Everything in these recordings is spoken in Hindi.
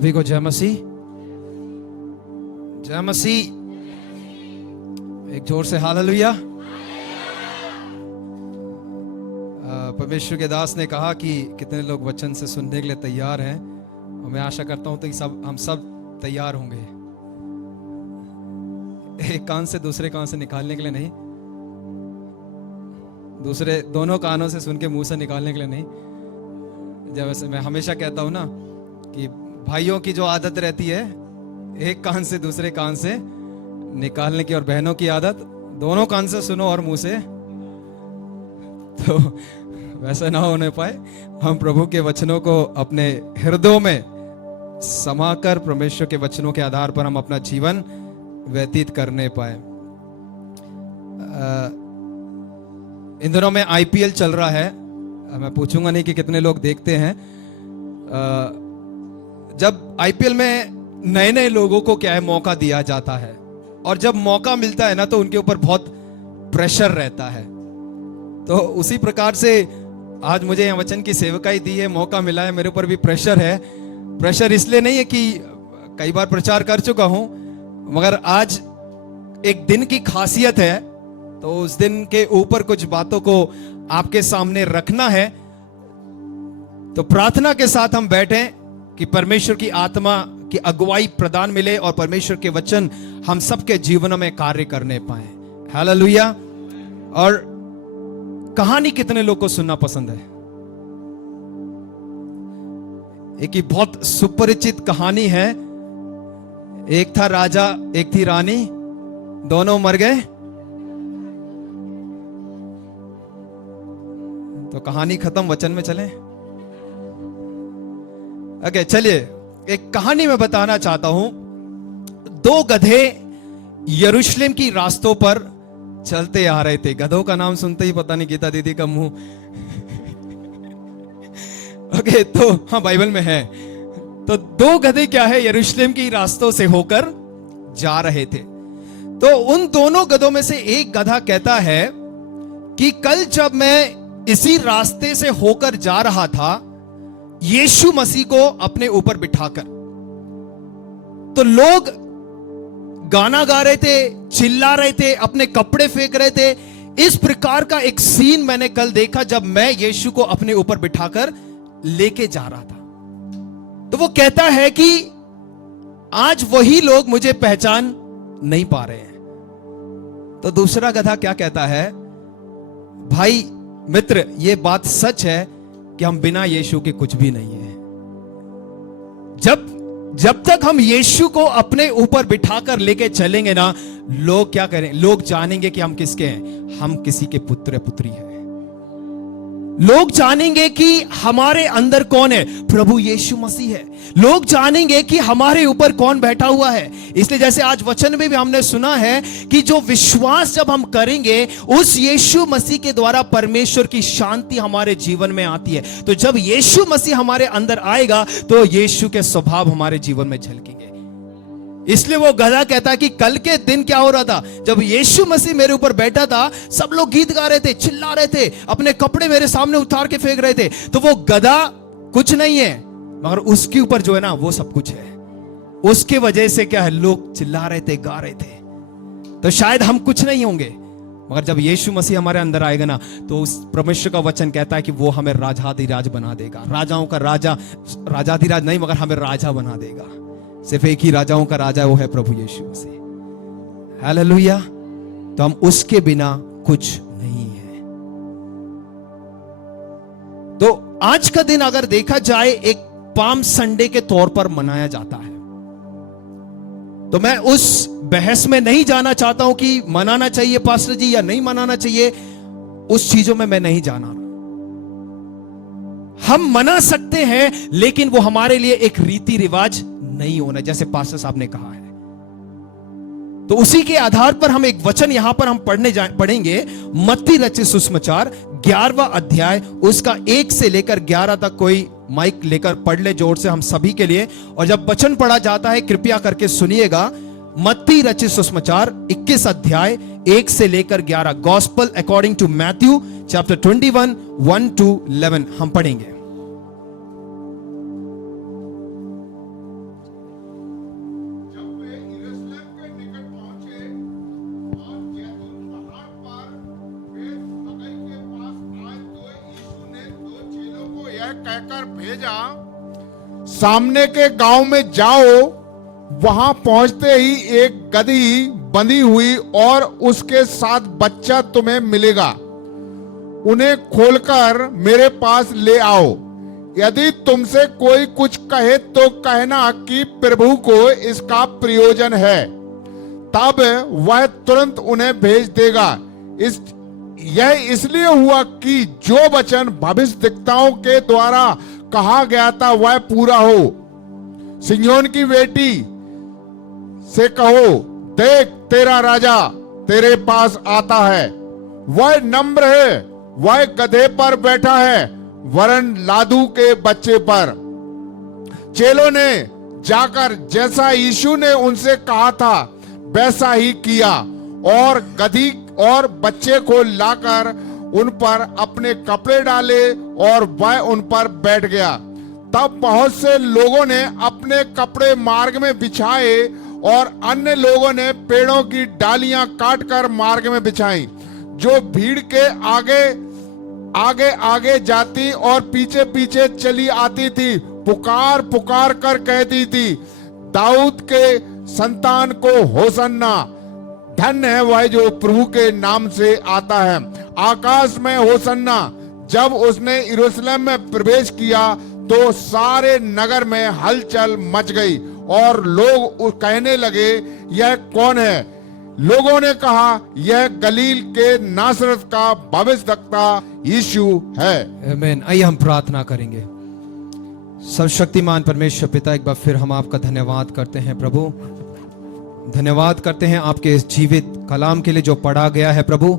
सभी को जय मसीह। जय मसीह। एक जोर से हालेलुया। परमेश्वर के दास ने कहा कि कितने लोग वचन से सुनने के लिए तैयार हैं, और मैं आशा करता हूं तो हम सब तैयार होंगे। एक कान से दूसरे कान से निकालने के लिए नहीं, दूसरे दोनों कानों से सुन के मुंह से निकालने के लिए नहीं। जैसे मैं हमेशा कहता हूं ना कि भाइयों की जो आदत रहती है एक कान से दूसरे कान से निकालने की, और बहनों की आदत दोनों कान से सुनो और मुंह से, तो वैसा ना होने पाए। हम प्रभु के वचनों को अपने हृदयों में समाकर परमेश्वर के वचनों के आधार पर हम अपना जीवन व्यतीत करने पाए। इन दिनों में आईपीएल चल रहा है। मैं पूछूंगा नहीं कि कितने लोग देखते हैं। जब आईपीएल में नए नए लोगों को क्या है, मौका दिया जाता है, और जब मौका मिलता है ना तो उनके ऊपर बहुत प्रेशर रहता है। तो उसी प्रकार से आज मुझे यहाँ वचन की सेवकाई दी है, मौका मिला है, मेरे ऊपर भी प्रेशर है। प्रेशर इसलिए नहीं है कि कई बार प्रचार कर चुका हूं, मगर आज एक दिन की खासियत है, तो उस दिन के ऊपर कुछ बातों को आपके सामने रखना है। तो प्रार्थना के साथ हम बैठे कि परमेश्वर की आत्मा की अगुवाई प्रदान मिले और परमेश्वर के वचन हम सबके जीवन में कार्य करने पाए। हालेलुया। और कहानी कितने लोग को सुनना पसंद है? एक ही बहुत सुपरिचित कहानी है। एक था राजा, एक थी रानी, दोनों मर गए। तो कहानी खत्म, वचन में चलें। ओके, चलिए एक कहानी में बताना चाहता हूं। दो गधे यरूशलेम की रास्तों पर चलते आ रहे थे। गधों का नाम सुनते ही पता नहीं गीता दीदी का मुंह ओके, तो हाँ बाइबल में है। तो दो गधे क्या है, यरूशलेम की रास्तों से होकर जा रहे थे। तो उन दोनों गधों में से एक गधा कहता है कि कल जब मैं इसी रास्ते से होकर जा रहा था, यीशु मसीह को अपने ऊपर बिठाकर, तो लोग गाना गा रहे थे, चिल्ला रहे थे, अपने कपड़े फेंक रहे थे। इस प्रकार का एक सीन मैंने कल देखा जब मैं यीशु को अपने ऊपर बिठाकर लेके जा रहा था। तो वो कहता है कि आज वही लोग मुझे पहचान नहीं पा रहे हैं। तो दूसरा गधा क्या कहता है, भाई मित्र, ये बात सच है कि हम बिना यीशु के कुछ भी नहीं है। जब तक हम यीशु को अपने ऊपर बिठाकर लेके चलेंगे ना, लोग क्या करें, लोग जानेंगे कि हम किसके हैं। हम किसी के पुत्र पुत्री हैं। लोग जानेंगे कि हमारे अंदर कौन है, प्रभु यीशु मसीह है। लोग जानेंगे कि हमारे ऊपर कौन बैठा हुआ है। इसलिए जैसे आज वचन में भी हमने सुना है कि जो विश्वास जब हम करेंगे, उस यीशु मसीह के द्वारा परमेश्वर की शांति हमारे जीवन में आती है। तो जब यीशु मसीह हमारे अंदर आएगा तो यीशु के स्वभाव हमारे जीवन में झलकेंगे। इसलिए वो गधा कहता है कि कल के दिन क्या हो रहा था, जब यीशु मसीह मेरे ऊपर बैठा था, सब लोग गीत गा रहे थे, चिल्ला रहे थे, अपने कपड़े मेरे सामने उतार के फेंक रहे थे। तो वो गधा कुछ नहीं है, मगर उसके ऊपर जो है ना वो सब कुछ है। उसके वजह से क्या है, लोग चिल्ला रहे थे, गा रहे थे। तो शायद हम कुछ नहीं होंगे, मगर जब यीशु मसीह हमारे अंदर आएगा ना, तो उस परमेश्वर का वचन कहता है कि वो हमें राजाधिराज बना देगा। राजाओं का राजा, राजाधिराज नहीं, मगर हमें राजा बना देगा। सिर्फ एक ही राजाओं का राजा, वो है प्रभु यीशु मसीह। हालेलुया। तो हम उसके बिना कुछ नहीं है। तो आज का दिन अगर देखा जाए, एक पाम संडे के तौर पर मनाया जाता है। तो मैं उस बहस में नहीं जाना चाहता हूं कि मनाना चाहिए पास्टर जी या नहीं मनाना चाहिए। उस चीजों में मैं नहीं जाना। हम मना सकते हैं, लेकिन वो हमारे लिए एक रीति रिवाज नहीं होना, जैसे पास्टर साहब ने कहा है। तो उसी के आधार पर हम एक वचन यहां पर हम पढ़ेंगे। मत्ती रचित सुसमाचार 11वां अध्याय, उसका 1 से लेकर 11 तक। कोई माइक लेकर पढ़ ले जोर से हम सभी के लिए। और जब वचन पढ़ा जाता है कृपया करके सुनिएगा। मत्ती रचित सुसमाचार 21 अध्याय 1 से लेकर 11, gospel according to Matthew chapter 21 1 to 11 हम पढ़ेंगे। यह कहकर भेजा, सामने के गांव में जाओ। वहां पहुंचते ही एक गदही बंधी हुई और उसके साथ बच्चा तुम्हें मिलेगा। उन्हें खोलकर मेरे पास ले आओ। यदि तुमसे कोई कुछ कहे तो कहना कि प्रभु को इसका प्रयोजन है, तब वह तुरंत उन्हें भेज देगा। यह इसलिए हुआ कि जो वचन भविष्यद्वक्ताओं के द्वारा कहा गया था वह पूरा हो। सिय्योन की बेटी से कहो, देख तेरा राजा तेरे पास आता है। वह नम्र है, वह गधे पर बैठा है, वरन लादू के बच्चे पर। चेलों ने जाकर जैसा यीशु ने उनसे कहा था वैसा ही किया और गधी और बच्चे को लाकर उन पर अपने कपड़े डाले और वह उन पर बैठ गया। तब बहुत से लोगों ने अपने कपड़े मार्ग में बिछाए और अन्य लोगों ने पेड़ों की डालियां काटकर मार्ग में बिछाई। जो भीड़ के आगे आगे आगे जाती और पीछे पीछे चली आती थी, पुकार पुकार कर कहती थी, दाऊद के संतान को होसन्ना। धन्य है वह जो प्रभु के नाम से आता है, आकाश में होसन्ना। जब उसने यरूशलेम में प्रवेश किया तो सारे नगर में हलचल मच गई और लोग कहने लगे, यह कौन है? लोगों ने कहा, यह गलील के नासरत का भविष्यद्वक्ता यीशु है। आमीन। आइए हम प्रार्थना करेंगे। सर्वशक्तिमान परमेश्वर पिता, एक बार फिर हम आपका धन्यवाद करते हैं प्रभु। धन्यवाद करते हैं आपके इस जीवित कलाम के लिए जो पढ़ा गया है प्रभु।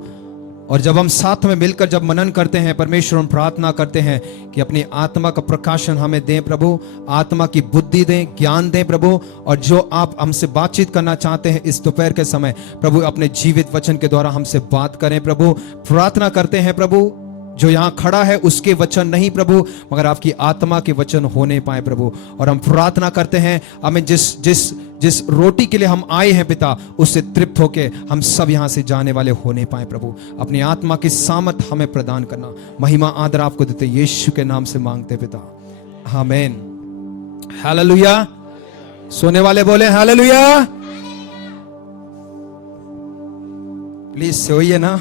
और जब हम साथ में मिलकर जब मनन करते हैं परमेश्वर, हम प्रार्थना करते हैं कि अपनी आत्मा का प्रकाशन हमें दें प्रभु, आत्मा की बुद्धि दें, ज्ञान दें प्रभु। और जो आप हमसे बातचीत करना चाहते हैं इस दोपहर के समय प्रभु, अपने जीवित वचन के द्वारा हमसे बात करें प्रभु। प्रार्थना करते हैं प्रभु, जो यहाँ खड़ा है उसके वचन नहीं प्रभु, मगर आपकी आत्मा के वचन होने पाए प्रभु। और हम प्रार्थना करते हैं, हमें जिस रोटी के लिए हम आए हैं पिता, उससे तृप्त होके हम सब यहाँ से जाने वाले होने पाए प्रभु। अपनी आत्मा की सामर्थ हमें प्रदान करना। महिमा आदर आपको देते यीशु के नाम से मांगते पिता, आमीन। हालेलुया। सोने वाले बोले हालेलुया। प्लीज सोइए ना,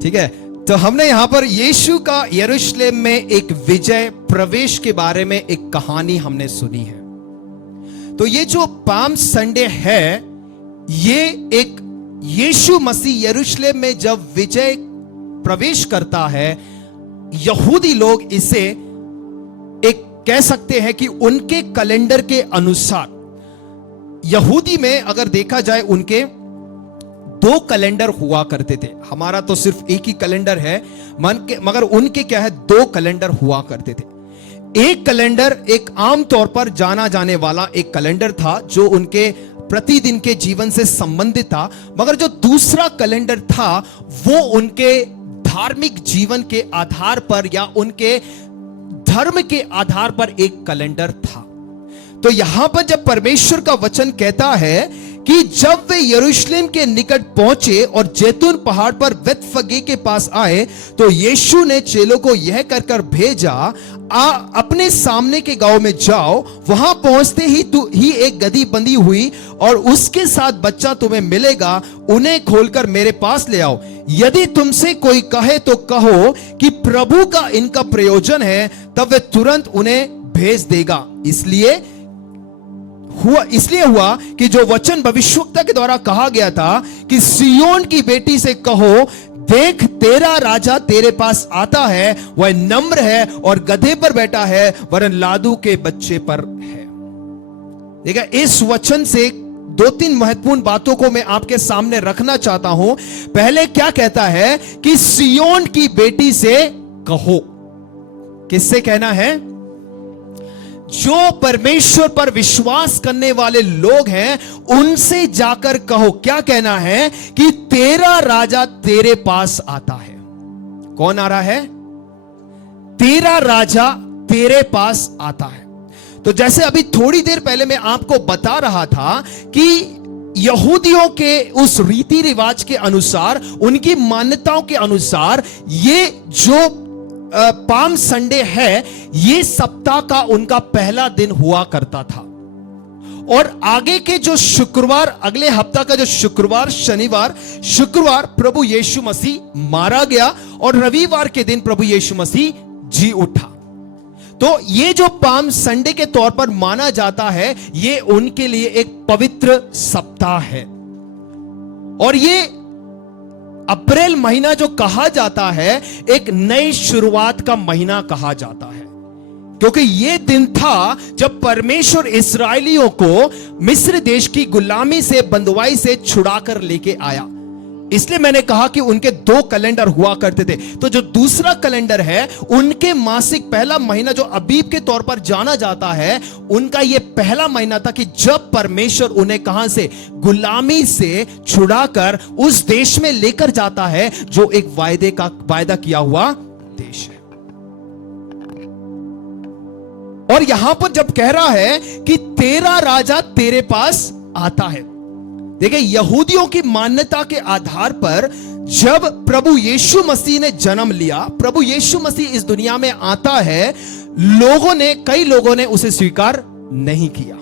ठीक है। तो हमने यहां पर यीशु का यरूशलेम में एक विजय प्रवेश के बारे में एक कहानी हमने सुनी है। तो ये जो पाम संडे है, ये एक यीशु मसीह यरूशलेम में जब विजय प्रवेश करता है, यहूदी लोग इसे एक कह सकते हैं कि उनके कैलेंडर के अनुसार, यहूदी में अगर देखा जाए उनके 2 कैलेंडर हुआ करते थे। हमारा तो सिर्फ एक ही कैलेंडर है मगर उनके क्या है, 2 कैलेंडर हुआ करते थे। एक कैलेंडर एक आम तौर पर जाना जाने वाला एक कैलेंडर था जो उनके प्रतिदिन के जीवन से संबंधित था, मगर जो दूसरा कैलेंडर था वो उनके धार्मिक जीवन के आधार पर या उनके धर्म के आधार पर एक कैलेंडर था। तो यहां पर जब परमेश्वर का वचन कहता है कि जब वे यरूशलेम के निकट पहुंचे और जैतून पहाड़ पर बेतफगे के पास आए, तो यीशु ने चेलों को यह कहकर भेजा, अपने सामने के गांव में जाओ। वहां पहुंचते ही एक गदही बंधी हुई और उसके साथ बच्चा तुम्हें मिलेगा। उन्हें खोलकर मेरे पास ले आओ। यदि तुमसे कोई कहे तो कहो कि प्रभु का इनका प्रयोजन है, तब वे तुरंत उन्हें भेज देगा। इसलिए हुआ कि जो वचन भविष्यवक्ता के द्वारा कहा गया था कि सिय्योन की बेटी से कहो, देख तेरा राजा तेरे पास आता है, वह नम्र है और गधे पर बैठा है, वरन लादू के बच्चे पर है। देखा, इस वचन से 2-3 महत्वपूर्ण बातों को मैं आपके सामने रखना चाहता हूं। पहले क्या कहता है कि सिय्योन की बेटी से कहो। किससे कहना है? जो परमेश्वर पर विश्वास करने वाले लोग हैं उनसे जाकर कहो। क्या कहना है? कि तेरा राजा तेरे पास आता है। कौन आ रहा है? तेरा राजा तेरे पास आता है। तो जैसे अभी थोड़ी देर पहले मैं आपको बता रहा था कि यहूदियों के उस रीति रिवाज के अनुसार, उनकी मान्यताओं के अनुसार, ये जो पाम संडे है, ये सप्ताह का उनका पहला दिन हुआ करता था। और आगे के जो शुक्रवार, अगले हफ्ता का जो शुक्रवार, शनिवार, शुक्रवार प्रभु यीशु मसीह मारा गया और रविवार के दिन प्रभु यीशु मसीह जी उठा। तो ये जो पाम संडे के तौर पर माना जाता है, ये उनके लिए एक पवित्र सप्ताह है। और ये अप्रैल महीना जो कहा जाता है, एक नई शुरुआत का महीना कहा जाता है, क्योंकि यह दिन था जब परमेश्वर इस्राएलियों को मिस्र देश की गुलामी से, बंधुआई से छुड़ाकर लेके आया। इसलिए मैंने कहा कि उनके 2 कैलेंडर हुआ करते थे। तो जो दूसरा कैलेंडर है, उनके मासिक पहला महीना जो अबीब के तौर पर जाना जाता है, उनका यह पहला महीना था कि जब परमेश्वर उन्हें कहां से, गुलामी से छुड़ाकर उस देश में लेकर जाता है जो एक वायदा किया हुआ देश है। और यहां पर जब कह रहा है कि तेरा राजा तेरे पास आता है, देखिए यहूदियों की मान्यता के आधार पर जब प्रभु यीशु मसीह ने जन्म लिया, प्रभु यीशु मसीह इस दुनिया में आता है, कई लोगों ने उसे स्वीकार नहीं किया,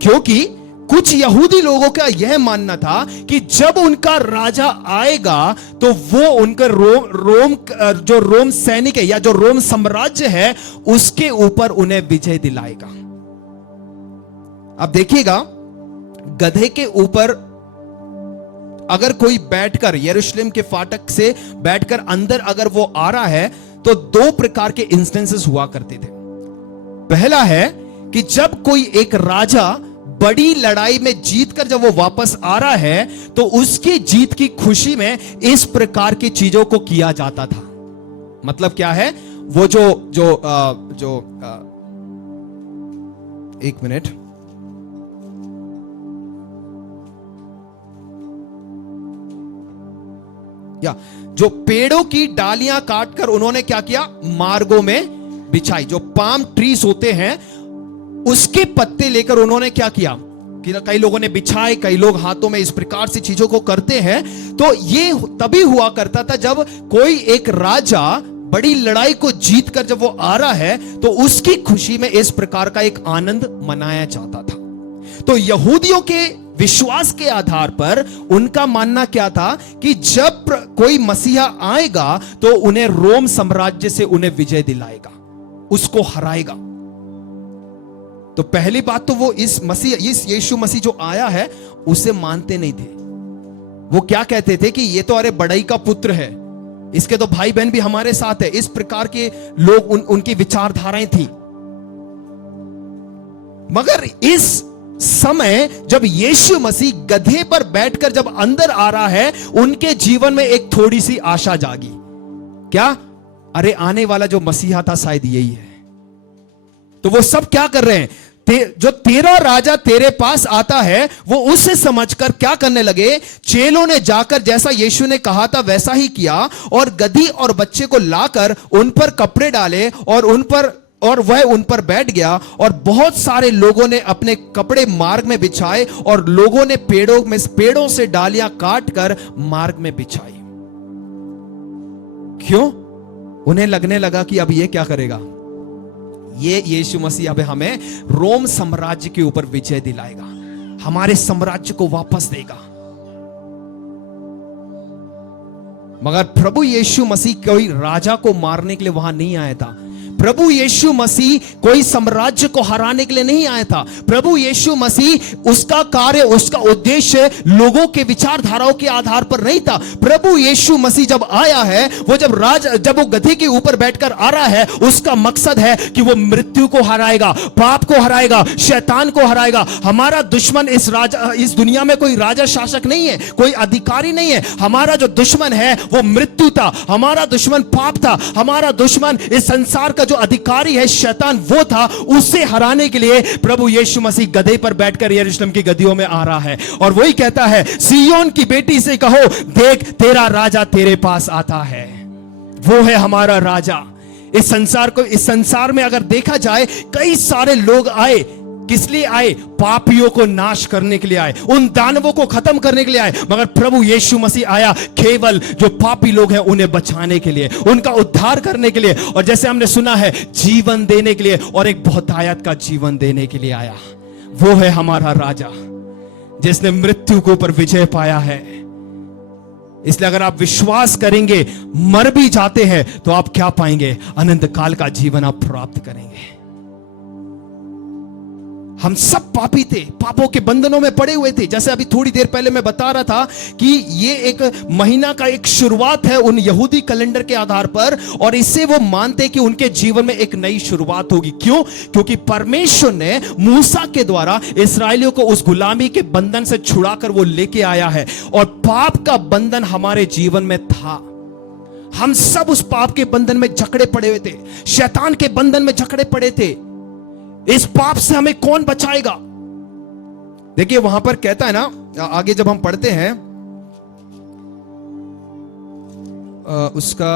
क्योंकि कुछ यहूदी लोगों का यह मानना था कि जब उनका राजा आएगा तो वो उनका रोम सैनिक है या जो रोम साम्राज्य है उसके ऊपर उन्हें विजय दिलाएगा। अब देखिएगा, गधे के ऊपर अगर कोई बैठकर, यरूशलेम के फाटक से बैठकर अंदर अगर वो आ रहा है, तो 2 प्रकार के इंस्टेंसेस हुआ करते थे। पहला है कि जब कोई एक राजा बड़ी लड़ाई में जीतकर जब वो वापस आ रहा है, तो उसकी जीत की खुशी में इस प्रकार की चीजों को किया जाता था। मतलब क्या है, वो एक मिनट, या जो पेड़ों की डालियां काटकर उन्होंने क्या किया, मार्गों में बिछाई। जो पाम ट्रीज होते हैं उसके पत्ते लेकर उन्होंने क्या किया कि कई लोगों ने बिछाए, कई लोग हाथों में इस प्रकार से चीजों को करते हैं। तो ये तभी हुआ करता था जब कोई एक राजा बड़ी लड़ाई को जीतकर जब वो आ रहा है, तो उसकी खुशी में इस प्रकार का एक आनंद मनाया जाता था। तो यहूदियों के विश्वास के आधार पर उनका मानना क्या था कि जब कोई मसीहा आएगा तो उन्हें रोम साम्राज्य से उन्हें विजय दिलाएगा, उसको हराएगा। तो पहली बात तो वो इस यीशु मसीह जो आया है उसे मानते नहीं थे। वो क्या कहते थे कि ये तो अरे बड़ई का पुत्र है, इसके तो भाई बहन भी हमारे साथ है। इस प्रकार के लोग उनकी विचारधाराएं थी। मगर इस समय जब यीशु मसीह गधे पर बैठकर जब अंदर आ रहा है, उनके जीवन में एक थोड़ी सी आशा जागी। क्या? अरे आने वाला जो मसीहा था शायद यही है। तो वो सब क्या कर रहे हैं, जो तेरा राजा तेरे पास आता है, वो उसे समझकर क्या करने लगे, चेलों ने जाकर जैसा यीशु ने कहा था वैसा ही किया और गधी और बच्चे को लाकर उन पर कपड़े डाले और वह उन पर बैठ गया। और बहुत सारे लोगों ने अपने कपड़े मार्ग में बिछाए और लोगों ने पेड़ों से डालियां काटकर मार्ग में बिछाई। क्यों? उन्हें लगने लगा कि अब ये क्या करेगा, ये यीशु मसीह अब हमें रोम साम्राज्य के ऊपर विजय दिलाएगा, हमारे साम्राज्य को वापस देगा। मगर प्रभु यीशु मसीह कोई राजा को मारने के लिए वहां नहीं आया था। प्रभु यीशु मसीह कोई साम्राज्य को हराने के लिए नहीं आया था। प्रभु यीशु मसीह उसका कार्य, उसका उद्देश्य लोगों के विचारधाराओं के आधार पर नहीं था। प्रभु यीशु मसीह जब आया है, वो जब वो गधे के ऊपर बैठकर आ रहा है, उसका मकसद है कि वो मृत्यु को हराएगा, पाप को हराएगा, शैतान को हराएगा। हमारा दुश्मन इस दुनिया में कोई राजा शासक नहीं है, कोई अधिकारी नहीं है। हमारा जो दुश्मन है वो मृत्यु था, हमारा दुश्मन पाप था, हमारा दुश्मन इस संसार का जो अधिकारी है शैतान वो था। उसे हराने के लिए प्रभु यीशु मसीह गधे पर बैठकर यरूशलेम की गद्दियों में आ रहा है और वही कहता है, सिय्योन की बेटी से कहो, देख तेरा राजा तेरे पास आता है। वो है हमारा राजा। इस संसार में अगर देखा जाए, कई सारे लोग आए, किस लिए आए? पापियों को नाश करने के लिए आए, उन दानवों को खत्म करने के लिए आए। मगर प्रभु यीशु मसीह आया केवल जो पापी लोग हैं उन्हें बचाने के लिए, उनका उद्धार करने के लिए, और जैसे हमने सुना है जीवन देने के लिए, और एक बहुतायत का जीवन देने के लिए आया। वो है हमारा राजा जिसने मृत्यु के ऊपर विजय पाया है। इसलिए अगर आप विश्वास करेंगे, मर भी जाते हैं तो आप क्या पाएंगे? अनंत काल का जीवन आप प्राप्त करेंगे। हम सब पापी थे, पापों के बंधनों में पड़े हुए थे। जैसे अभी थोड़ी देर पहले मैं बता रहा था कि ये एक महीना का एक शुरुआत है उन यहूदी कैलेंडर के आधार पर, और इससे वो मानते कि उनके जीवन में एक नई शुरुआत होगी। क्यों? क्योंकि परमेश्वर ने मूसा के द्वारा इस्राएलियों को उस गुलामी के बंधन से छुड़ाकर वो लेके आया है, और पाप का बंधन हमारे जीवन में था। हम सब उस पाप के बंधन में जकड़े पड़े हुए थे, शैतान के बंधन में जकड़े पड़े थे। इस पाप से हमें कौन बचाएगा? देखिए वहां पर कहता है ना, आगे जब हम पढ़ते हैं उसका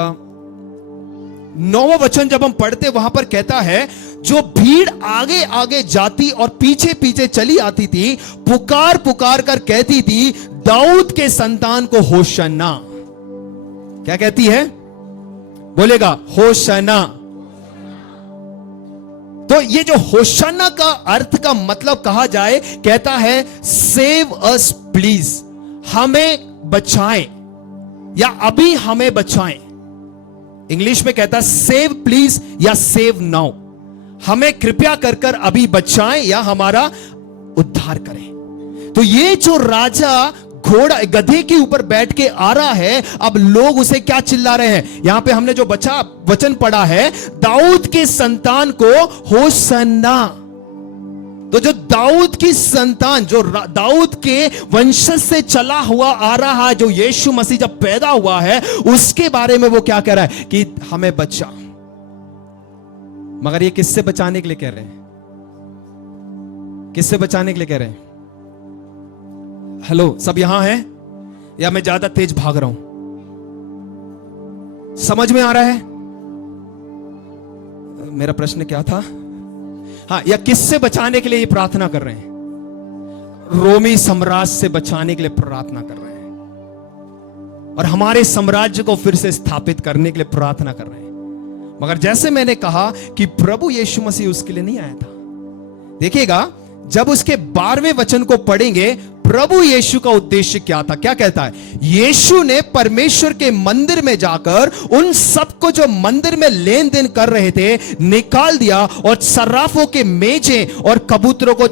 9वां वचन जब हम पढ़ते, वहां पर कहता है जो भीड़ आगे आगे जाती और पीछे पीछे चली आती थी, पुकार पुकार कर कहती थी, दाऊद के संतान को होशन्ना। क्या कहती है? बोलेगा होशन्ना। तो ये जो होशन्ना का अर्थ का मतलब कहा जाए, कहता है सेव अस प्लीज, हमें बचाएं, या अभी हमें बचाएं। इंग्लिश में कहता है सेव प्लीज या सेव नाउ, हमें कृपया कर कर अभी बचाएं या हमारा उद्धार करें। तो ये जो राजा घोड़ा गधे के ऊपर बैठ के आ रहा है, अब लोग उसे क्या चिल्ला रहे हैं? यहां पे हमने जो वचन पढ़ा है, दाऊद के संतान को होशन्ना। तो जो दाऊद की संतान, जो दाऊद के वंशज से चला हुआ आ रहा है, जो यीशु मसीह जब पैदा हुआ है, उसके बारे में वो क्या कह रहा है कि हमें बचा। मगर ये किससे बचाने के लिए कह रहे हैं? किससे बचाने के लिए कह रहे हैं? हेलो, सब यहां हैं या मैं ज्यादा तेज भाग रहा हूं? समझ में आ रहा है मेरा प्रश्न क्या था? हाँ, या किससे बचाने के लिए ये प्रार्थना कर रहे हैं? रोमी साम्राज्य से बचाने के लिए प्रार्थना कर रहे हैं, और हमारे साम्राज्य को फिर से स्थापित करने के लिए प्रार्थना कर रहे हैं। मगर जैसे मैंने कहा कि प्रभु यीशु मसीह उसके लिए नहीं आया था। देखिएगा, जब उसके 12वें वचन को पढ़ेंगे, प्रभु यीशु का उद्देश्य क्या था? क्या कहता है? यीशु ने परमेश्वर के मंदिर में जाकर उन सबको जो मंदिर में लेन देन कर रहे थे निकाल दिया, और सर्राफों के मेजें और कबूतरों को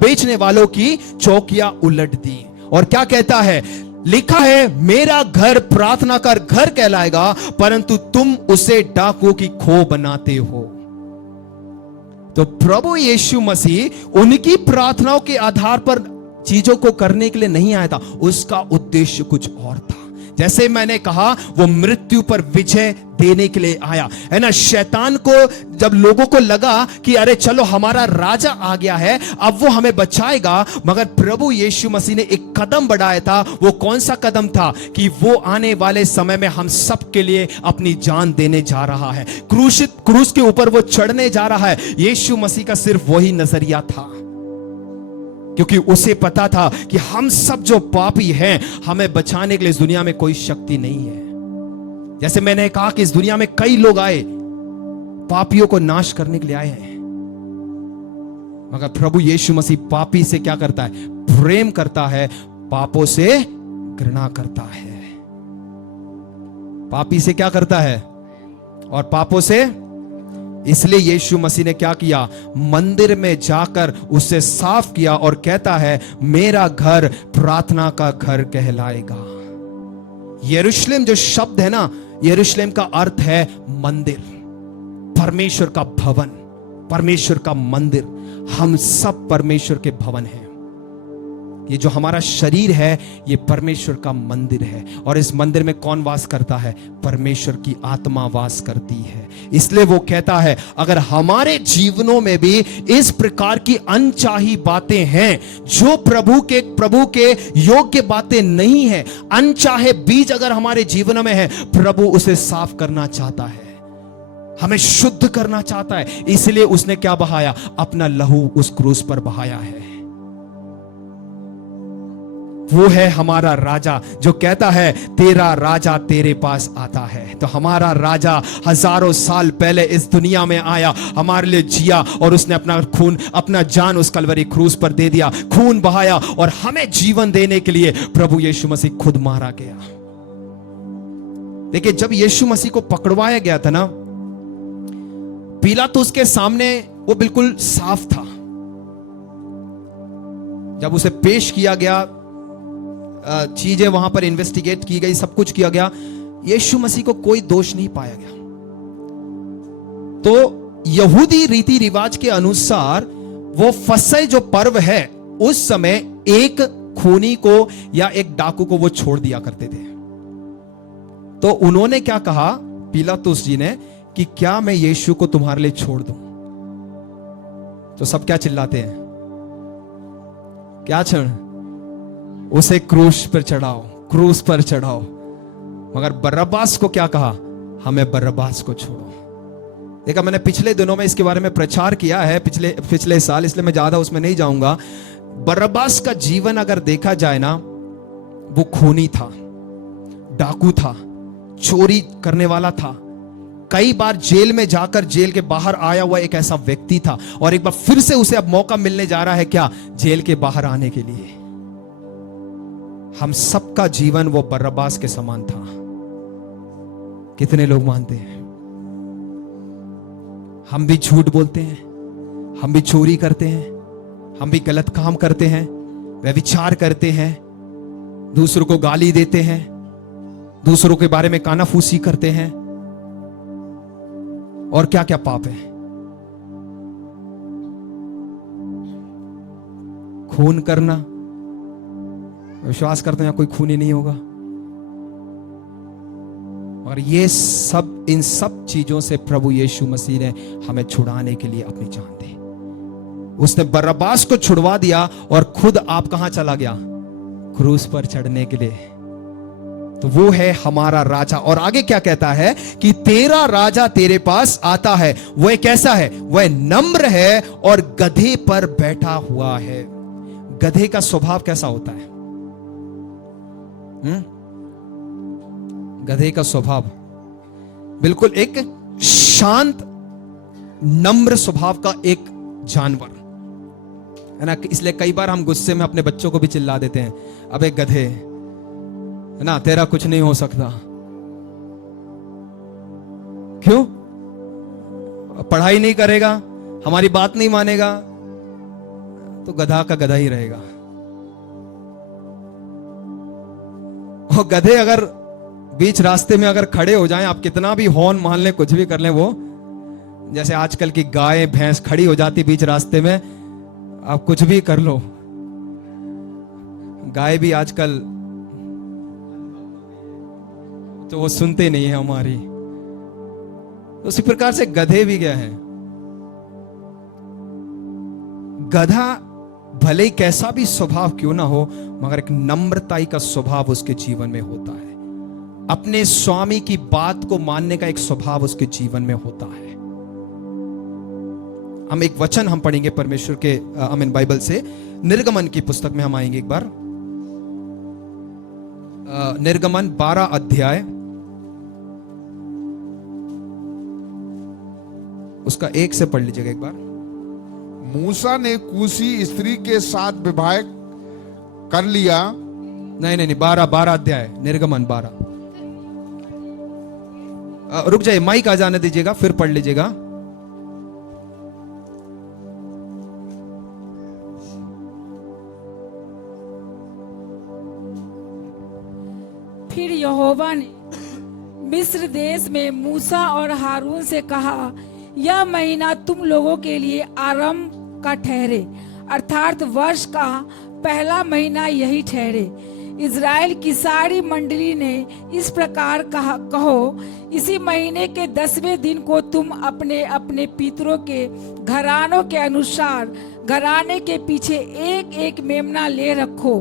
बेचने वालों की चौकियां उलट दी। और क्या कहता है? लिखा है, मेरा घर प्रार्थना का घर कहलाएगा, परंतु तुम उसे डाकुओं की खो बनाते हो। तो प्रभु यीशु मसीह उनकी प्रार्थनाओं के आधार पर चीजों को करने के लिए नहीं आया था, उसका उद्देश्य कुछ और था। जैसे मैंने कहा, वो मृत्यु पर विजय देने के लिए आया है ना। शैतान को जब लोगों को लगा कि अरे चलो हमारा राजा आ गया है, अब वो हमें बचाएगा, मगर प्रभु यीशु मसीह ने एक कदम बढ़ाया था। वो कौन सा कदम था? कि वो आने वाले समय में हम सब के लिए अपनी जान देने जा रहा है। क्रूस के ऊपर वो चढ़ने जा रहा है। यीशु मसीह का सिर्फ वही नजरिया था, क्योंकि उसे पता था कि हम सब जो पापी हैं, हमें बचाने के लिए इस दुनिया में कोई शक्ति नहीं है। जैसे मैंने कहा कि इस दुनिया में कई लोग आए, पापियों को नाश करने के लिए आए हैं, मगर प्रभु यीशु मसीह पापी से क्या करता है? प्रेम करता है, पापों से घृणा करता है। पापी से क्या करता है? और पापों से। इसलिए यीशु मसीह ने क्या किया? मंदिर में जाकर उसे साफ किया और कहता है, मेरा घर प्रार्थना का घर कहलाएगा। यरूशलेम जो शब्द है ना, यरूशलेम का अर्थ है मंदिर, परमेश्वर का भवन, परमेश्वर का मंदिर। हम सब परमेश्वर के भवन हैं। ये जो हमारा शरीर है, ये परमेश्वर का मंदिर है, और इस मंदिर में कौन वास करता है? परमेश्वर की आत्मा वास करती है। इसलिए वो कहता है, अगर हमारे जीवनों में भी इस प्रकार की अनचाही बातें हैं, जो प्रभु के योग्य बातें नहीं है, अनचाहे बीज अगर हमारे जीवन में है, प्रभु उसे साफ करना चाहता है। हमें शुद्ध करना चाहता है, इसलिए उसने क्या बहाया? अपना लहू उस क्रूस पर बहाया है। वो है हमारा राजा जो कहता है तेरा राजा तेरे पास आता है। तो हमारा राजा हजारों साल पहले इस दुनिया में आया, हमारे लिए जिया और उसने अपना खून, अपना जान उस कलवरी क्रूस पर दे दिया, खून बहाया और हमें जीवन देने के लिए प्रभु यीशु मसीह खुद मारा गया। देखिए, जब यीशु मसीह को पकड़वाया गया था ना, पिलातुस के सामने वो बिल्कुल साफ था। जब उसे पेश किया गया, चीजें वहां पर इन्वेस्टिगेट की गई, सब कुछ किया गया, यीशु मसीह को कोई दोष नहीं पाया गया। तो यहूदी रीति रिवाज के अनुसार वो फसह जो पर्व है, उस समय एक खूनी को या एक डाकू को वो छोड़ दिया करते थे। तो उन्होंने क्या कहा, पिलातुस जी ने, कि क्या मैं यीशु को तुम्हारे लिए छोड़ दूं? तो सब क्या चिल्लाते हैं? क्या क्षण? उसे क्रूस पर चढ़ाओ, क्रूस पर चढ़ाओ। मगर बरअब्बास को क्या कहा? हमें बरअब्बास को छोड़ो। देखा, मैंने पिछले दिनों में इसके बारे में प्रचार किया है, पिछले साल, इसलिए मैं ज्यादा उसमें नहीं जाऊंगा। बरअब्बास का जीवन अगर देखा जाए ना, वो खूनी था, डाकू था, चोरी करने वाला था, कई बार जेल में जाकर जेल के बाहर आया हुआ एक ऐसा व्यक्ति था, और एक बार फिर से उसे अब मौका मिलने जा रहा है, क्या? जेल के बाहर आने के लिए। हम सबका जीवन वो बरअब्बास के समान था। कितने लोग मानते हैं? हम भी झूठ बोलते हैं, हम भी चोरी करते हैं, हम भी गलत काम करते हैं, व्यभिचार करते हैं, दूसरों को गाली देते हैं, दूसरों के बारे में कानाफूसी करते हैं, और क्या क्या पाप है। खून करना, विश्वास करते हैं कोई खूनी नहीं होगा। और ये सब, इन सब चीजों से प्रभु यीशु मसीह ने हमें छुड़ाने के लिए अपनी जान दी। उसने बरअब्बास को छुड़वा दिया और खुद आप कहां चला गया? क्रूस पर चढ़ने के लिए। तो वो है हमारा राजा। और आगे क्या कहता है कि तेरा राजा तेरे पास आता है। वह कैसा है? वह नम्र है और गधे पर बैठा हुआ है। गधे का स्वभाव कैसा होता है? गधे का स्वभाव बिल्कुल एक शांत, नम्र स्वभाव का एक जानवर है ना। इसलिए कई बार हम गुस्से में अपने बच्चों को भी चिल्ला देते हैं, अबे गधे, है ना, तेरा कुछ नहीं हो सकता। क्यों? पढ़ाई नहीं करेगा, हमारी बात नहीं मानेगा, तो गधा का गधा ही रहेगा। और गधे अगर बीच रास्ते में अगर खड़े हो जाएं, आप कितना भी हॉर्न मान लें, कुछ भी कर लें, वो जैसे आजकल की गाय भैंस खड़ी हो जाती बीच रास्ते में, आप कुछ भी कर लो, गाय भी आजकल तो वो सुनते नहीं है हमारी। तो उसी प्रकार से गधे भी क्या है? गधा भले ही कैसा भी स्वभाव क्यों ना हो, मगर एक नम्रताई का स्वभाव उसके जीवन में होता है। अपने स्वामी की बात को मानने का एक स्वभाव उसके जीवन में होता है। हम एक वचन हम पढ़ेंगे परमेश्वर के बाइबल से, निर्गमन की पुस्तक में हम आएंगे एक बार। निर्गमन 12 अध्याय उसका 1 से पढ़ लीजिएगा एक बार। मूसा ने कूशी स्त्री के साथ विवाह कर लिया। नहीं, 12 अध्याय, निर्गमन 12। रुक जाइए, माइक आ जाने दीजिएगा, फिर पढ़ लीजिएगा। फिर यहोवा ने मिस्र देश में मूसा और हारून से कहा, यह महीना तुम लोगों के लिए आरंभ का ठहरे, अर्थात वर्ष का पहला महीना यही ठहरे। इज़राइल की सारी मंडली ने इस प्रकार कहो, इसी महीने के 10वें दिन को तुम अपने अपने पितरों के घरानों के अनुसार घराने के पीछे एक एक मेमना ले रखो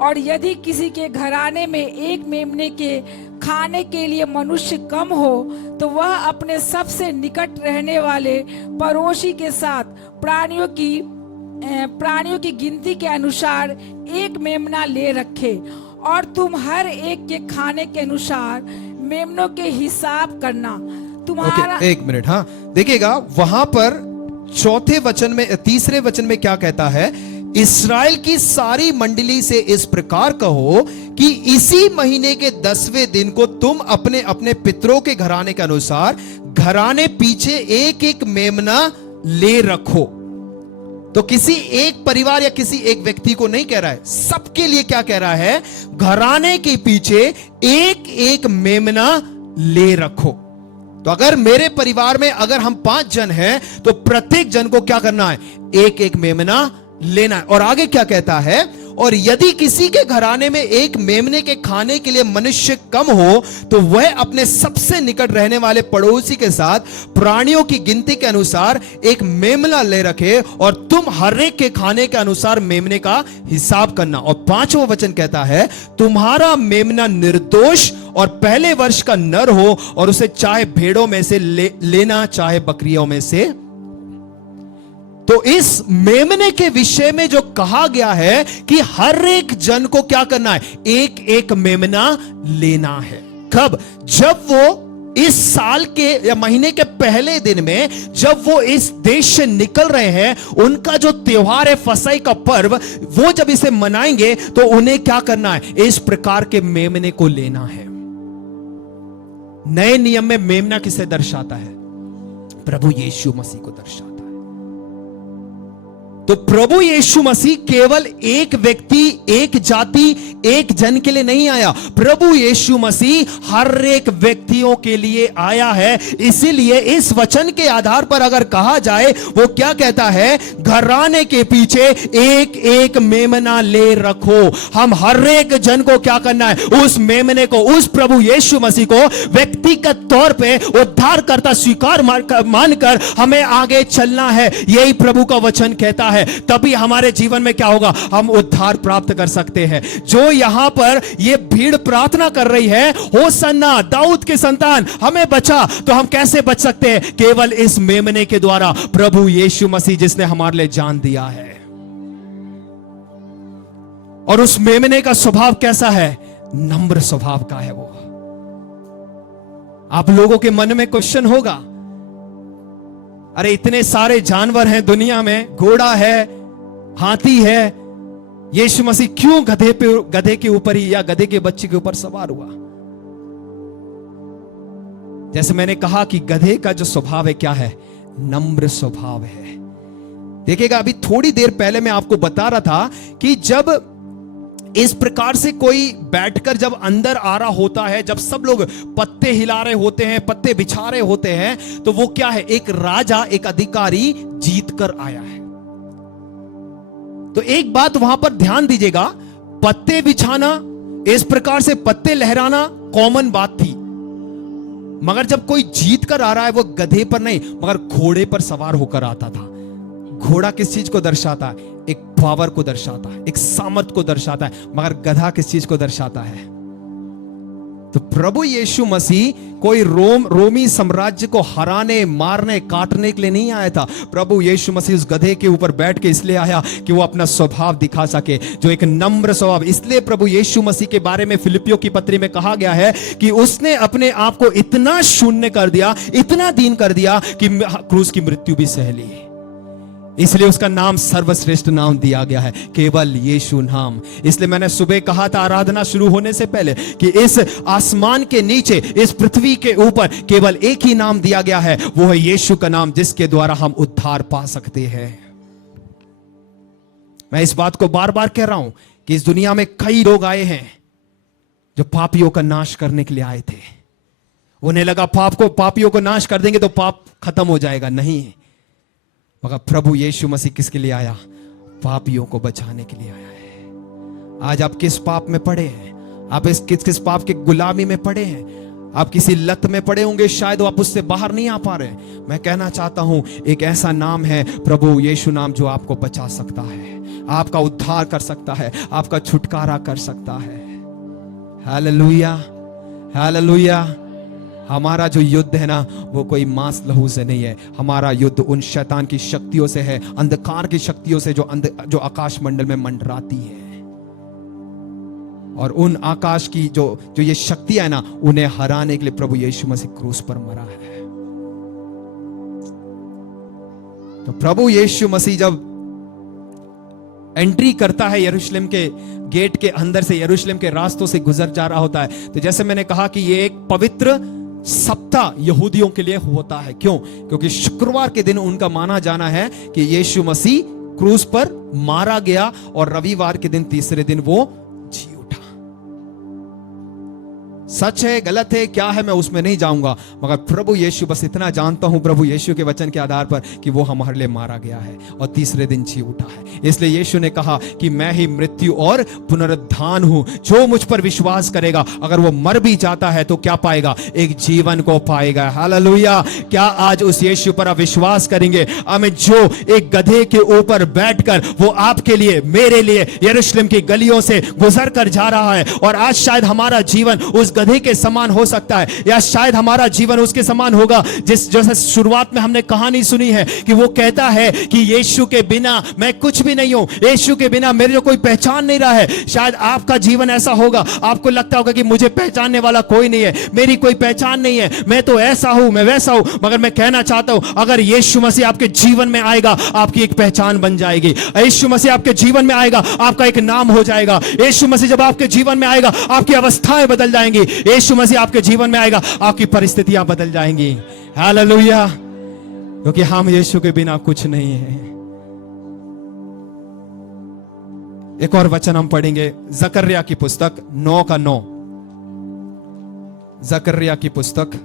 और यदि किसी के घराने में एक मेमने के खाने के लिए मनुष्य कम हो, तो वह अपने सबसे निकट रहने वाले पड़ोसी के साथ प्राणियों की गिनती के अनुसार एक मेमना ले रखे, और तुम हर एक के खाने के अनुसार मेमनों के हिसाब करना। तुम्हारा एक मिनट, हाँ देखिएगा वहां पर तीसरे वचन में क्या कहता है? इस्राएल की सारी मंडली से इस प्रकार कहो कि इसी महीने के 10वें दिन को तुम अपने अपने पितरों के घराने के अनुसार घराने पीछे एक एक मेमना ले रखो। तो किसी एक परिवार या किसी एक व्यक्ति को नहीं कह रहा है, सबके लिए क्या कह रहा है? घराने के पीछे एक एक मेमना ले रखो। तो अगर मेरे परिवार में अगर हम 5 जन हैं तो प्रत्येक जन को क्या करना है? एक एक मेमना लेना है। और आगे क्या कहता है? और यदि किसी के घराने में एक मेमने के खाने के लिए मनुष्य कम हो, तो वह अपने सबसे निकट रहने वाले पड़ोसी के साथ प्राणियों की गिनती के अनुसार एक मेमना ले रखे, और तुम हर एक के खाने के अनुसार मेमने का हिसाब करना। और 5वां वचन कहता है, तुम्हारा मेमना निर्दोष और पहले वर्ष का नर हो, और उसे चाहे भेड़ों में से लेना चाहे बकरियों में से। तो इस मेमने के विषय में जो कहा गया है कि हर एक जन को क्या करना है? एक एक मेमना लेना है। कब? जब वो इस साल के या महीने के पहले दिन में जब वो इस देश से निकल रहे हैं, उनका जो त्योहार है फसह का पर्व, वो जब इसे मनाएंगे तो उन्हें क्या करना है? इस प्रकार के मेमने को लेना है। नए नियम में मेमना किसे दर्शाता है? प्रभु यीशु मसीह को दर्शाता है। तो प्रभु यीशु मसीह केवल एक व्यक्ति, एक जाति, एक जन के लिए नहीं आया। प्रभु यीशु मसीह हर एक व्यक्तियों के लिए आया है। इसीलिए इस वचन के आधार पर अगर कहा जाए, वो क्या कहता है? घराने के पीछे एक एक मेमना ले रखो। हम हर एक जन को क्या करना है? उस मेमने को, उस प्रभु यीशु मसीह को व्यक्तिगत तौर पे उद्धारकर्ता स्वीकार मानकर हमें आगे चलना है। यही प्रभु का वचन कहता है। तभी हमारे जीवन में क्या होगा? हम उद्धार प्राप्त कर सकते हैं। जो यहां पर ये भीड़ प्रार्थना कर रही है, होसन्ना दाऊद के संतान हमें बचा, तो हम कैसे बच सकते हैं? केवल इस मेमने के द्वारा, प्रभु यीशु मसीह जिसने हमारे लिए जान दिया है। और उस मेमने का स्वभाव कैसा है? नम्र स्वभाव का है वो। आप लोगों के मन में क्वेश्चन होगा, अरे इतने सारे जानवर हैं दुनिया में, घोड़ा है, हाथी है, यीशु मसीह क्यों गधे के ऊपर ही या गधे के बच्चे के ऊपर सवार हुआ? जैसे मैंने कहा कि गधे का जो स्वभाव है क्या है? नम्र स्वभाव है। देखिएगा, अभी थोड़ी देर पहले मैं आपको बता रहा था कि जब इस प्रकार से कोई बैठकर जब अंदर आ रहा होता है, जब सब लोग पत्ते हिला रहे होते हैं, पत्ते बिछा रहे होते हैं, तो वो क्या है? एक राजा, एक अधिकारी जीत कर आया है। तो एक बात वहां पर ध्यान दीजिएगा, पत्ते बिछाना, इस प्रकार से पत्ते लहराना कॉमन बात थी, मगर जब कोई जीत कर आ रहा है, वो गधे पर नहीं मगर घोड़े पर सवार होकर आता था। घोड़ा किस चीज को दर्शाता है? एक पावर को दर्शाता है, एक सामर्थ को दर्शाता है, मगर गधा किस चीज को दर्शाता है? तो प्रभु यीशु मसीह कोई रोमी साम्राज्य को हराने, मारने, काटने के लिए नहीं आया था। प्रभु यीशु मसीह उस गधे के ऊपर बैठ के इसलिए आया कि वो अपना स्वभाव दिखा सके, जो एक नम्र स्वभाव। इसलिए प्रभु यीशु मसीह के बारे में फिलिपियों की पत्री में कहा गया है कि उसने अपने आप को इतना शून्य कर दिया, इतना दीन कर दिया कि क्रूस की मृत्यु भी सह ली। इसलिए उसका नाम सर्वश्रेष्ठ नाम दिया गया है, केवल यीशु नाम। इसलिए मैंने सुबह कहा था आराधना शुरू होने से पहले कि इस आसमान के नीचे, इस पृथ्वी के ऊपर केवल एक ही नाम दिया गया है, वो है यीशु का नाम, जिसके द्वारा हम उद्धार पा सकते हैं। मैं इस बात को बार बार कह रहा हूं कि इस दुनिया में कई लोग आए हैं जो पापियों का नाश करने के लिए आए थे। उन्हें लगा पापियों को नाश कर देंगे तो पाप खत्म हो जाएगा। नहीं, मगर प्रभु यीशु मसीह किसके लिए आया? पापियों को बचाने के लिए आया है। आज आप किस पाप में पड़े हैं? आप इस किस पाप के गुलामी में पड़े हैं? आप किसी लत में पड़े होंगे, शायद आप उससे बाहर नहीं आ पा रहे। मैं कहना चाहता हूं, एक ऐसा नाम है प्रभु यीशु नाम, जो आपको बचा सकता है। आपका उद्धार कर सकता है, आपका छुटकारा कर सकता है। Hallelujah, hallelujah. हमारा जो युद्ध है ना, वो कोई मांस लहू से नहीं है। हमारा युद्ध उन शैतान की शक्तियों से है, अंधकार की शक्तियों से जो आकाश मंडल में मंडराती है। और उन आकाश की जो ये शक्तियां है ना, उन्हें हराने के लिए प्रभु यीशु मसीह क्रूस पर मरा है। तो प्रभु यीशु मसीह जब एंट्री करता है यरूशलेम के गेट के अंदर से, यरूशलेम के रास्तों से गुजर जा रहा होता है, तो जैसे मैंने कहा कि ये एक पवित्र सप्ताह यहूदियों के लिए होता है। क्यों? क्योंकि शुक्रवार के दिन उनका माना जाना है कि यीशु मसीह क्रूस पर मारा गया और रविवार के दिन, तीसरे दिन वो जी उठा। सच है, गलत है, क्या है, मैं उसमें नहीं जाऊंगा, मगर प्रभु यीशु, बस इतना जानता हूं प्रभु यीशु के वचन के आधार पर कि वो हमारे लिए मारा गया है और तीसरे दिन जी उठा है। इसलिए यीशु ने कहा कि मैं ही मृत्यु और पुनरुत्थान हूं। जो मुझ पर विश्वास करेगा, अगर वो मर भी जाता है तो क्या पाएगा? एक जीवन को पाएगा। हालेलुया। क्या आज उस यीशु पर आप विश्वास करेंगे? हमें जो एक गधे के ऊपर बैठकर वो आपके लिए, मेरे लिए यरूशलेम की गलियों से गुजर कर जा रहा है, और आज शायद हमारा जीवन उस गधे के समान हो सकता है, या शायद हमारा जीवन उसके समान होगा जैसे शुरुआत में हमने कहानी सुनी है कि वो कहता है कि यीशु के बिना मैं कुछ भी नहीं हूं, यीशु के बिना मेरे कोई पहचान नहीं रहा है। शायद आपका जीवन ऐसा होगा, आपको लगता होगा कि मुझे पहचानने वाला कोई नहीं है, मेरी कोई पहचान नहीं है, मैं तो ऐसा हूं, मैं वैसा हूं। मगर मैं कहना चाहता हूं, अगर यीशु मसीह आपके जीवन में आएगा, आपकी एक पहचान बन जाएगी। यीशु मसीह आपके जीवन में आएगा, आपका एक नाम हो जाएगा। यीशु मसीह जब आपके जीवन में आएगा, आपकी अवस्थाएं बदल जाएंगी। यीशु मसीह आपके जीवन में आएगा, आपकी परिस्थितियां बदल जाएंगी। हालेलुया। क्योंकि हम यीशु के बिना कुछ नहीं है। एक और वचन हम पढ़ेंगे, जकर्या की पुस्तक 9:9। जकर्या की पुस्तक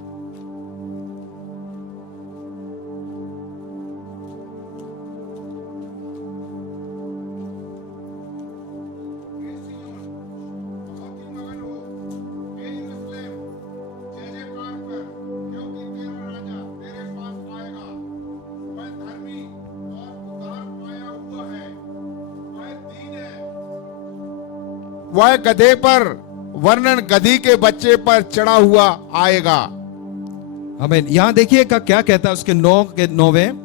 वह गधे पर वर्णन गधी के बच्चे पर चढ़ा हुआ आएगा। आमीन। यहां देखिएगा क्या कहता है उसके 9:9।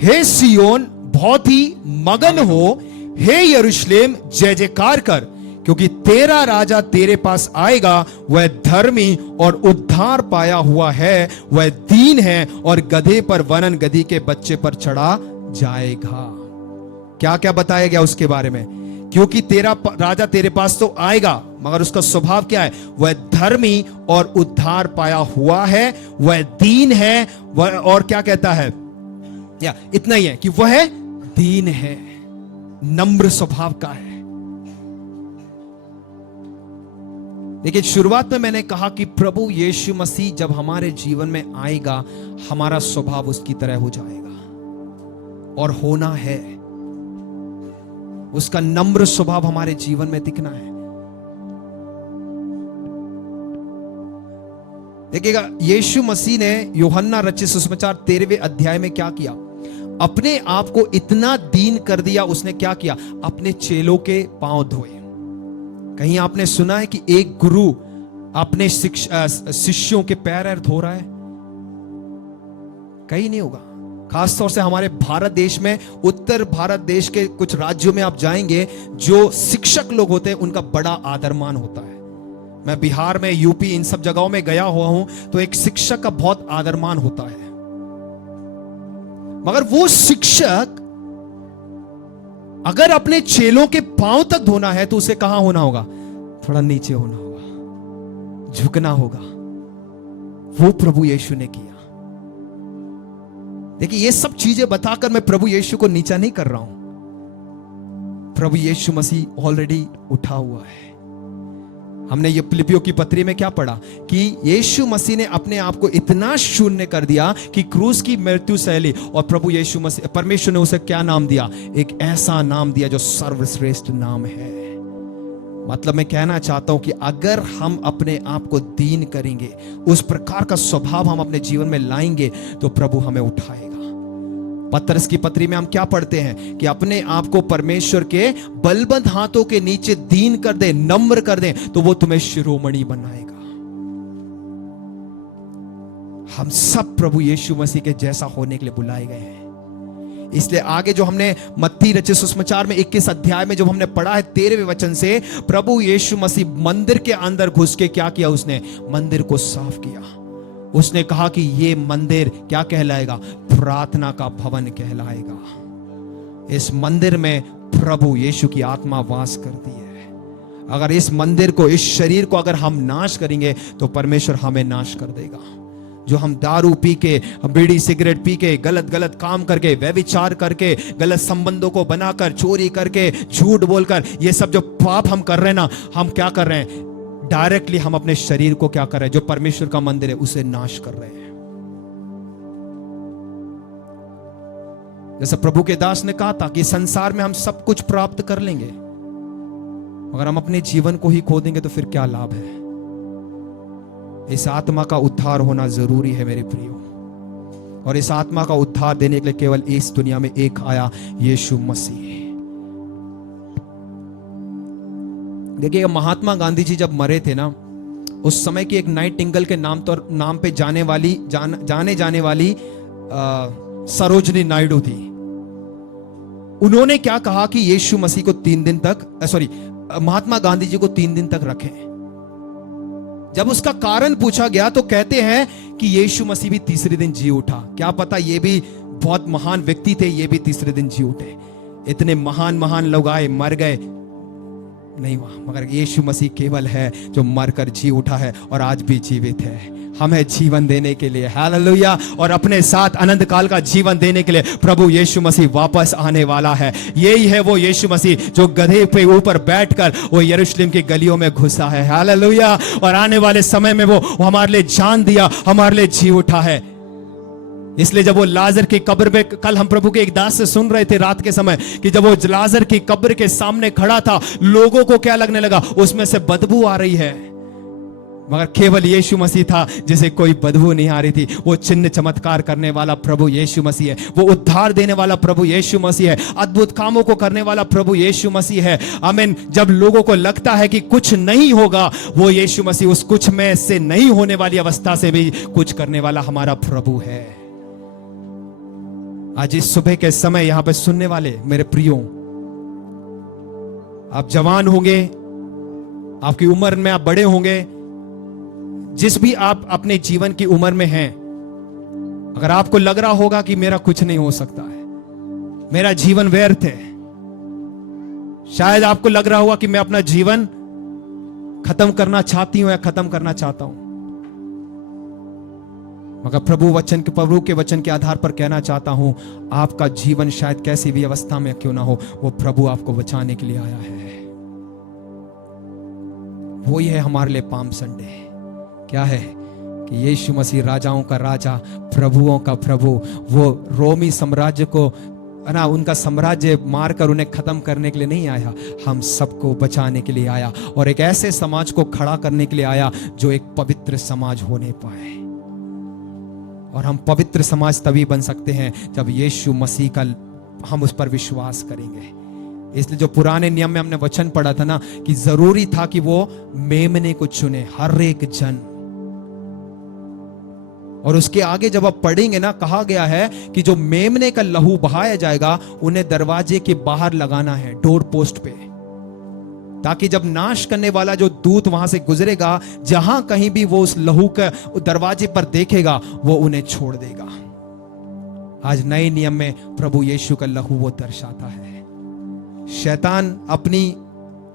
हे सियोन बहुत ही मगन हो, हे यरूशलेम जय जयकार कर, क्योंकि तेरा राजा तेरे पास आएगा। वह धर्मी और उद्धार पाया हुआ है, वह दीन है और गधे पर वर्णन गधी के बच्चे पर चढ़ा जाएगा। क्या क्या बताया गया उसके बारे में? क्योंकि तेरा राजा तेरे पास तो आएगा, मगर उसका स्वभाव क्या है? वह धर्मी और उद्धार पाया हुआ है, वह दीन है, वह, और क्या कहता है? या इतना ही है कि वह दीन है, नम्र स्वभाव का है। देखिए, शुरुआत में मैंने कहा कि प्रभु यीशु मसीह जब हमारे जीवन में आएगा, हमारा स्वभाव उसकी तरह हो जाएगा, और होना है। उसका नम्र स्वभाव हमारे जीवन में दिखना है। देखिएगा, यीशु मसीह ने यूहन्ना रचित सुसमाचार 13वें अध्याय में क्या किया? अपने आप को इतना दीन कर दिया। उसने क्या किया? अपने चेलों के पांव धोए। कहीं आपने सुना है कि एक गुरु अपने शिष्यों के पैर धो रहा है? कहीं नहीं होगा। खासतौर से हमारे भारत देश में, उत्तर भारत देश के कुछ राज्यों में आप जाएंगे, जो शिक्षक लोग होते हैं उनका बड़ा आदर मान होता है। मैं बिहार में, यूपी, इन सब जगहों में गया हुआ हूं, तो एक शिक्षक का बहुत आदर मान होता है। मगर वो शिक्षक अगर अपने चेलों के पांव तक धोना है, तो उसे कहां होना होगा? थोड़ा नीचे होना होगा, झुकना होगा। वो प्रभु यीशु ने किया। देखिए, ये सब चीजें बताकर मैं प्रभु यीशु को नीचा नहीं कर रहा हूं। प्रभु यीशु मसीह ऑलरेडी उठा हुआ है। हमने ये फिलिपियों की पत्री में क्या पढ़ा कि यीशु मसीह ने अपने आप को इतना शून्य कर दिया कि क्रूस की मृत्यु सहली, और प्रभु यीशु मसीह, परमेश्वर ने उसे क्या नाम दिया? एक ऐसा नाम दिया जो सर्वश्रेष्ठ नाम है। मतलब मैं कहना चाहता हूं कि अगर हम अपने आप को दीन करेंगे, उस प्रकार का स्वभाव हम अपने जीवन में लाएंगे, तो प्रभु हमें उठाएगा। पतरस की पत्री में हम क्या पढ़ते हैं कि अपने आप को परमेश्वर के बलबंद हाथों के नीचे दीन कर दे, नम्र कर दे, तो वो तुम्हें शिरोमणि बनाएगा। हम सब प्रभु यीशु मसीह के जैसा होने के लिए बुलाए गए हैं। इसलिए आगे जो हमने मत्ती रचित सुसमाचार में 21 अध्याय में जो हमने पढ़ा है 13वें वचन से, प्रभु यीशु मसीह मंदिर के अंदर घुस के क्या किया? उसने मंदिर को साफ किया। उसने कहा कि ये मंदिर क्या कहलाएगा? प्रार्थना का भवन कहलाएगा। इस मंदिर में प्रभु यीशु की आत्मा वास करती है। अगर इस मंदिर को, इस शरीर को अगर हम नाश करेंगे तो परमेश्वर हमें नाश कर देगा। जो हम दारू पी के, बीड़ी सिगरेट पी के, गलत गलत काम करके, व्यभिचार करके, गलत संबंधों को बनाकर, चोरी करके, झूठ बोलकर, ये सब जो पाप हम कर रहे हैं ना, हम क्या कर रहे हैं? डायरेक्टली हम अपने शरीर को क्या कर रहे हैं? जो परमेश्वर का मंदिर है उसे नाश कर रहे हैं। जैसे प्रभु के दास ने कहा था कि संसार में हम सब कुछ प्राप्त कर लेंगे, मगर हम अपने जीवन को ही खो देंगे तो फिर क्या लाभ है? इस आत्मा का उद्धार होना जरूरी है मेरे प्रियो। और इस आत्मा का उद्धार देने के लिए केवल इस दुनिया में एक आया, यीशु मसीह। देखिए, महात्मा गांधी जी जब मरे थे ना, उस समय की एक नाइटिंगेल के नाम पे जाने जाने वाली सरोजनी नायडू थी। उन्होंने क्या कहा कि यीशु मसीह को 3 दिन तक, महात्मा गांधी जी को 3 दिन तक रखें। जब उसका कारण पूछा गया तो कहते हैं कि यीशु मसीह भी तीसरे दिन जी उठा। क्या पता ये भी बहुत महान व्यक्ति थे, ये भी तीसरे दिन जी उठे। इतने महान महान लोग आए, मर गए, नहीं हुआ, मगर यीशु मसीह केवल है जो मरकर जी उठा है और आज भी जीवित है हमें जीवन देने के लिए। हालेलुया। और अपने साथ अनंत काल का जीवन देने के लिए प्रभु यीशु मसीह वापस आने वाला है। यही है वो यीशु मसीह जो गधे पे ऊपर बैठकर वो यरूशलेम की गलियों में घुसा है। हालेलुया। और आने वाले समय में वो हमारे लिए जान दिया, हमारे लिए जी उठा है। इसलिए जब वो लाजर की कब्र में, कल हम प्रभु के एक दास से सुन रहे थे रात के समय कि जब वो लाजर की कब्र के सामने खड़ा था, लोगों को क्या लगने लगा? उसमें से बदबू आ रही है, मगर केवल यीशु मसीह था जिसे कोई बदबू नहीं आ रही थी। वो चिन्ह चमत्कार करने वाला प्रभु यीशु मसीह है, वो उद्धार देने वाला प्रभु यीशु मसीह है, अद्भुत कामों को करने वाला प्रभु यीशु मसीह है। आमीन। जब लोगों को लगता है कि कुछ नहीं होगा, वो यीशु मसीह उस कुछ में से नहीं होने वाली अवस्था से भी कुछ करने वाला हमारा प्रभु है। आज इस सुबह के समय यहां पे सुनने वाले मेरे प्रियो, आप जवान होंगे, आपकी उम्र में आप बड़े होंगे, जिस भी आप अपने जीवन की उम्र में हैं, अगर आपको लग रहा होगा कि मेरा कुछ नहीं हो सकता है, मेरा जीवन व्यर्थ है, शायद आपको लग रहा होगा कि मैं अपना जीवन खत्म करना चाहती हूं या खत्म करना चाहता हूं, मगर प्रभु के वचन के आधार पर कहना चाहता हूं, आपका जीवन शायद कैसी भी अवस्था में क्यों ना हो, वो प्रभु आपको बचाने के लिए आया है। वही है हमारे लिए पाम संडे। क्या है कि यीशु मसीह राजाओं का राजा, प्रभुओं का प्रभु, वो रोमी साम्राज्य को ना, उनका साम्राज्य मारकर उन्हें खत्म करने के लिए नहीं आया, हम सबको बचाने के लिए आया और एक ऐसे समाज को खड़ा करने के लिए आया जो एक पवित्र समाज होने पाए। और हम पवित्र समाज तभी बन सकते हैं जब यीशु मसीह का हम उस पर विश्वास करेंगे। इसलिए जो पुराने नियम में हमने वचन पढ़ा था ना कि जरूरी था कि वो मेमने को चुने, हर एक जन। और उसके आगे जब आप पढ़ेंगे ना, कहा गया है कि जो मेमने का लहू बहाया जाएगा उन्हें दरवाजे के बाहर लगाना है, डोर पोस्ट पे, ताकि जब नाश करने वाला जो दूत वहां से गुजरेगा, जहां कहीं भी वो उस लहू का दरवाजे पर देखेगा, वो उन्हें छोड़ देगा। आज नए नियम में प्रभु यीशु का लहू वो दर्शाता है। शैतान अपनी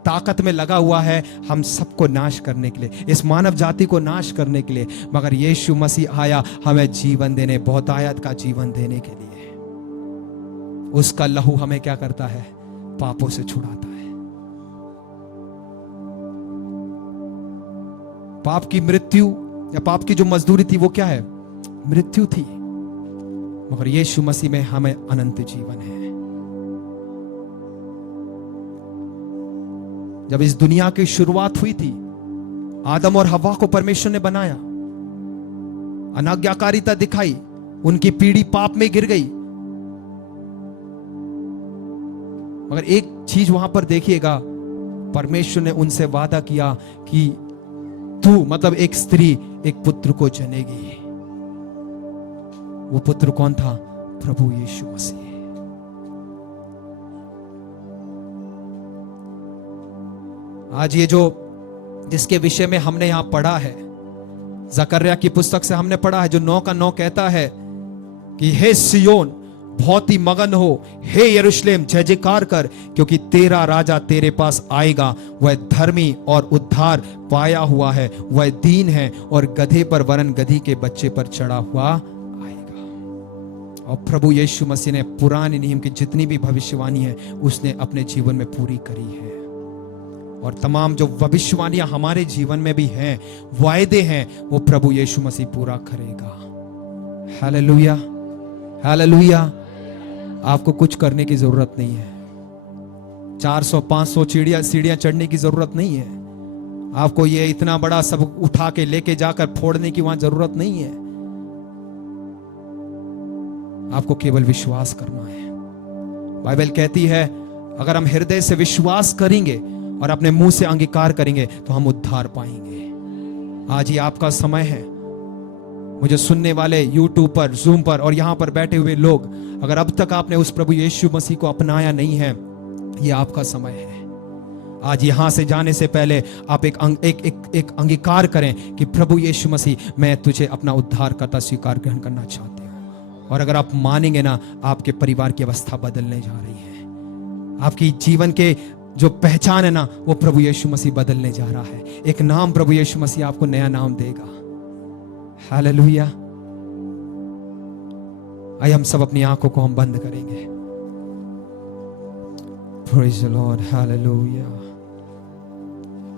ताकत में लगा हुआ है हम सबको नाश करने के लिए, इस मानव जाति को नाश करने के लिए, मगर यीशु मसीह आया हमें जीवन देने, बहुतायत का जीवन देने के लिए। उसका लहू हमें क्या करता है? पापों से छुड़ाता है। पाप की मृत्यु या पाप की जो मजदूरी थी वो क्या है? मृत्यु थी, मगर यीशु मसीह में हमें अनंत जीवन है। जब इस दुनिया की शुरुआत हुई थी, आदम और हव्वा को परमेश्वर ने बनाया, अनाज्ञाकारिता दिखाई, उनकी पीढ़ी पाप में गिर गई, मगर एक चीज वहां पर देखिएगा, परमेश्वर ने उनसे वादा किया कि तू मतलब एक स्त्री एक पुत्र को जनेगी। वो पुत्र कौन था? प्रभु यीशु मसीह। आज ये जो जिसके विषय में हमने यहां पढ़ा है, जकर्या की पुस्तक से हमने पढ़ा है, जो 9 का 9 कहता है कि हे सियोन बहुत ही मगन हो, हे यरूशलेम जय जयकार कर, क्योंकि तेरा राजा तेरे पास आएगा, वह धर्मी और उद्धार पाया हुआ है, वह दीन है और गधे पर वरन गधी के बच्चे पर चढ़ा हुआ आएगा। और प्रभु यीशु मसीह ने पुराने नियम की जितनी भी भविष्यवाणी है उसने अपने जीवन में पूरी करी है। और तमाम जो भविष्यवाणियां हमारे जीवन में भी हैं, वायदे हैं, वो प्रभु यीशु मसीह पूरा करेगा। Hallelujah, hallelujah. आपको कुछ करने की जरूरत नहीं है, 400-500 सीढ़ियां चढ़ने की जरूरत नहीं है, आपको ये इतना बड़ा सब उठा के लेके जाकर फोड़ने की वहां जरूरत नहीं है। आपको केवल विश्वास करना है। बाइबल कहती है अगर हम हृदय से विश्वास करेंगे और अपने मुंह से अंगीकार करेंगे तो हम उद्धार पाएंगे। आज ही आपका समय है। मुझे सुनने वाले यूट्यूब पर, जूम पर और यहां पर बैठे हुए लोग, अगर अब तक आपने उस प्रभु यीशु मसीह को अपनाया नहीं है, ये आपका समय है। आज यहां से जाने से पहले आप एक अंगीकार करें कि प्रभु यीशु मसीह, मैं तुझे अपना उद्धारकर्ता स्वीकार ग्रहण करना चाहती हूं। और अगर आप मानेंगे ना, आपके परिवार की अवस्था बदलने जा रही है। आपकी जीवन के जो पहचान है ना, वो प्रभु यीशु मसीह बदलने जा रहा है। एक नाम प्रभु यीशु मसीह आपको नया नाम देगा। हालेलुया। आइए हम सब अपनी आंखों को हम बंद करेंगे। Praise the Lord, hallelujah.